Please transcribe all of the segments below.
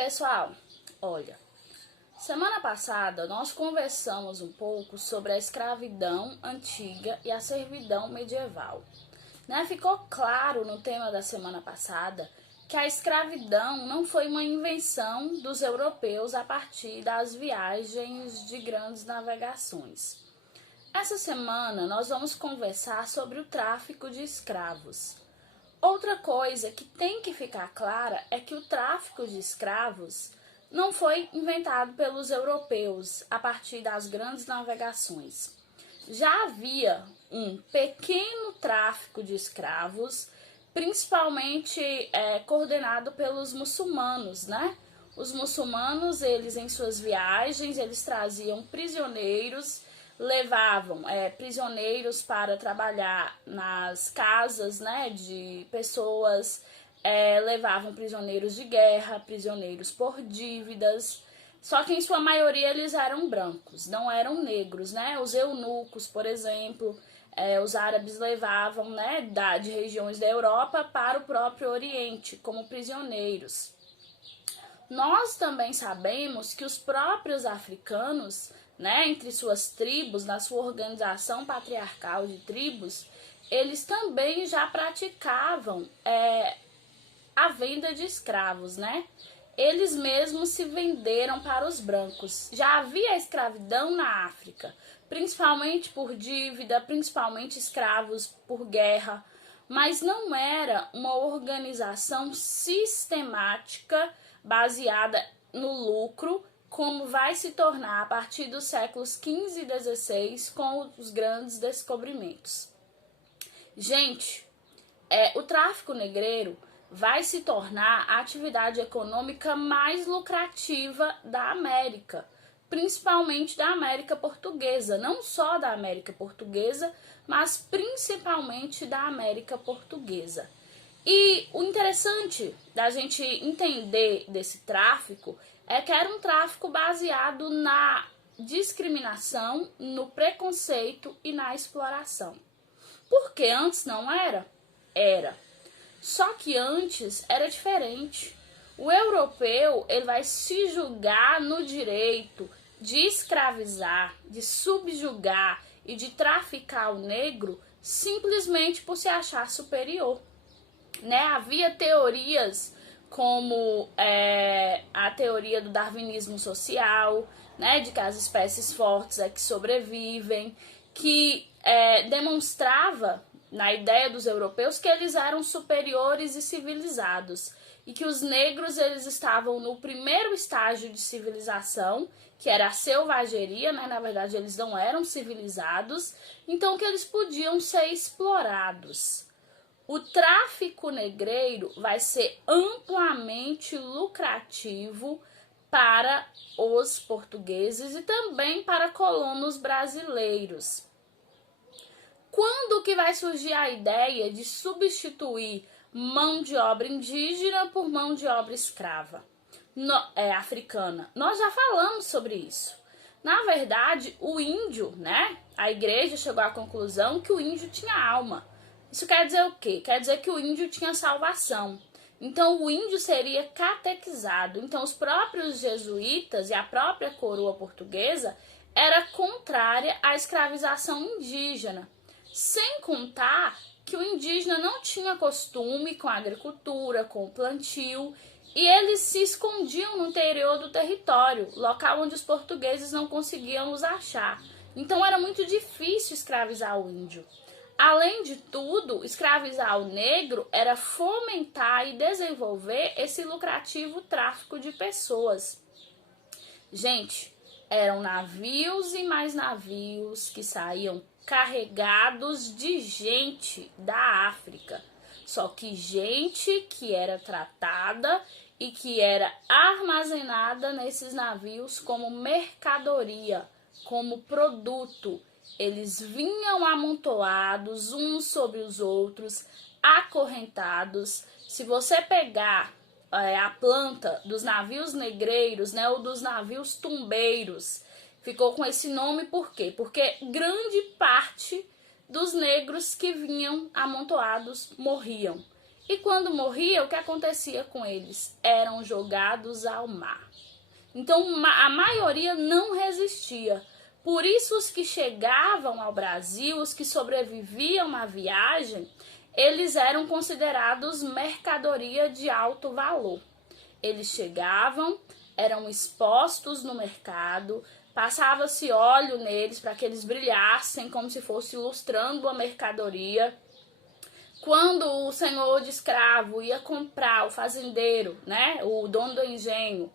pessoal, olha, semana passada nós conversamos um pouco sobre a escravidão antiga e a servidão medieval. Ficou claro no tema da semana passada que a escravidão não foi uma invenção dos europeus a partir das viagens de grandes navegações. Essa semana nós vamos conversar sobre o tráfico de escravos. Outra coisa que tem que ficar clara é que o tráfico de escravos não foi inventado pelos europeus a partir das grandes navegações. Já havia um pequeno tráfico de escravos, principalmente coordenado pelos muçulmanos, Os muçulmanos, eles em suas viagens, eles traziam prisioneiros, levavam prisioneiros para trabalhar nas casas, de pessoas, levavam prisioneiros de guerra, prisioneiros por dívidas, só que em sua maioria eles eram brancos, não eram negros, Os eunucos, por exemplo, os árabes levavam, de regiões da Europa para o próprio Oriente como prisioneiros. Nós também sabemos que os próprios africanos, entre suas tribos, na sua organização patriarcal de tribos, eles também já praticavam a venda de escravos, Eles mesmos se venderam para os brancos. Já havia escravidão na África, principalmente por dívida, principalmente escravos por guerra, mas não era uma organização sistemática baseada no lucro, como vai se tornar a partir dos séculos XV e XVI com os grandes descobrimentos. Gente, o tráfico negreiro vai se tornar a atividade econômica mais lucrativa da América, principalmente da América Portuguesa, não só da América Portuguesa, mas principalmente da América Portuguesa. E o interessante da gente entender desse tráfico é que era um tráfico baseado na discriminação, no preconceito e na exploração. Porque antes não era? Era. Só que antes era diferente. O europeu, ele vai se julgar no direito de escravizar, de subjugar e de traficar o negro simplesmente por se achar superior. Havia teorias como a teoria do darwinismo social, de que as espécies fortes é que sobrevivem, que demonstrava na ideia dos europeus que eles eram superiores e civilizados, e que os negros eles estavam no primeiro estágio de civilização, que era a selvageria, Na verdade, eles não eram civilizados, então que eles podiam ser explorados. O tráfico negreiro vai ser amplamente lucrativo para os portugueses e também para colonos brasileiros. Quando que vai surgir a ideia de substituir mão de obra indígena por mão de obra escrava africana? Nós já falamos sobre isso. Na verdade, o índio, A igreja chegou à conclusão que o índio tinha alma. Isso quer dizer o quê? Quer dizer que o índio tinha salvação. Então, o índio seria catequizado. Então, os próprios jesuítas e a própria coroa portuguesa era contrária à escravização indígena. Sem contar que o indígena não tinha costume com a agricultura, com o plantio, e eles se escondiam no interior do território, local onde os portugueses não conseguiam os achar. Então, era muito difícil escravizar o índio. Além de tudo, escravizar o negro era fomentar e desenvolver esse lucrativo tráfico de pessoas. Gente, eram navios e mais navios que saíam carregados de gente da África. Só que gente que era tratada e que era armazenada nesses navios como mercadoria, como produto. Eles vinham amontoados uns sobre os outros, acorrentados. Se você pegar a planta dos navios negreiros, ou dos navios tumbeiros, ficou com esse nome por quê? Porque grande parte dos negros que vinham amontoados morriam. E quando morria, o que acontecia com eles? Eram jogados ao mar. Então, a maioria não resistia. Por isso, os que chegavam ao Brasil, os que sobreviviam à viagem, eles eram considerados mercadoria de alto valor. Eles chegavam, eram expostos no mercado, passava-se óleo neles para que eles brilhassem como se fosse ilustrando a mercadoria. Quando o senhor de escravo ia comprar, o fazendeiro, né, o dono do engenho,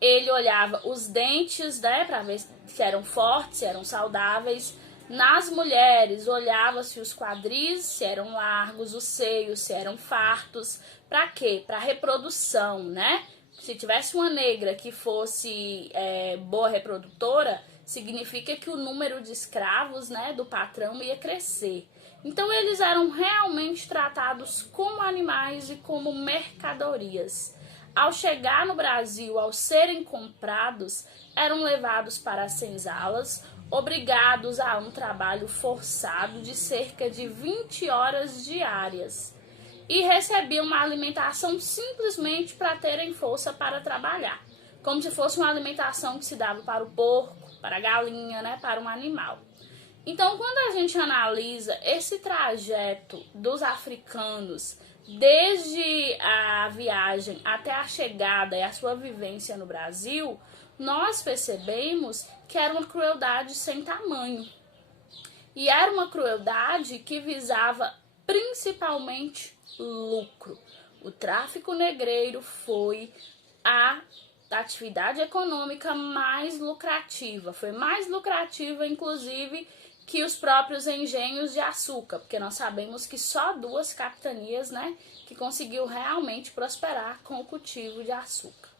ele olhava os dentes, né, para ver se eram fortes, se eram saudáveis. Nas mulheres, olhava-se os quadris, se eram largos, os seios, se eram fartos. Para quê? Para reprodução, né? Se tivesse uma negra que fosse boa reprodutora, significa que o número de escravos, né, do patrão ia crescer. Então, eles eram realmente tratados como animais e como mercadorias. Ao chegar no Brasil, ao serem comprados, eram levados para as senzalas, obrigados a um trabalho forçado de cerca de 20 horas diárias e recebiam uma alimentação simplesmente para terem força para trabalhar, como se fosse uma alimentação que se dava para o porco, para a galinha, né, para um animal. Então, quando a gente analisa esse trajeto dos africanos, desde a viagem até a chegada e a sua vivência no Brasil, nós percebemos que era uma crueldade sem tamanho. E era uma crueldade que visava principalmente lucro. O tráfico negreiro foi a atividade econômica mais lucrativa. Foi mais lucrativa, inclusive, que os próprios engenhos de açúcar, porque nós sabemos que só 2 capitanias, né, que conseguiu realmente prosperar com o cultivo de açúcar.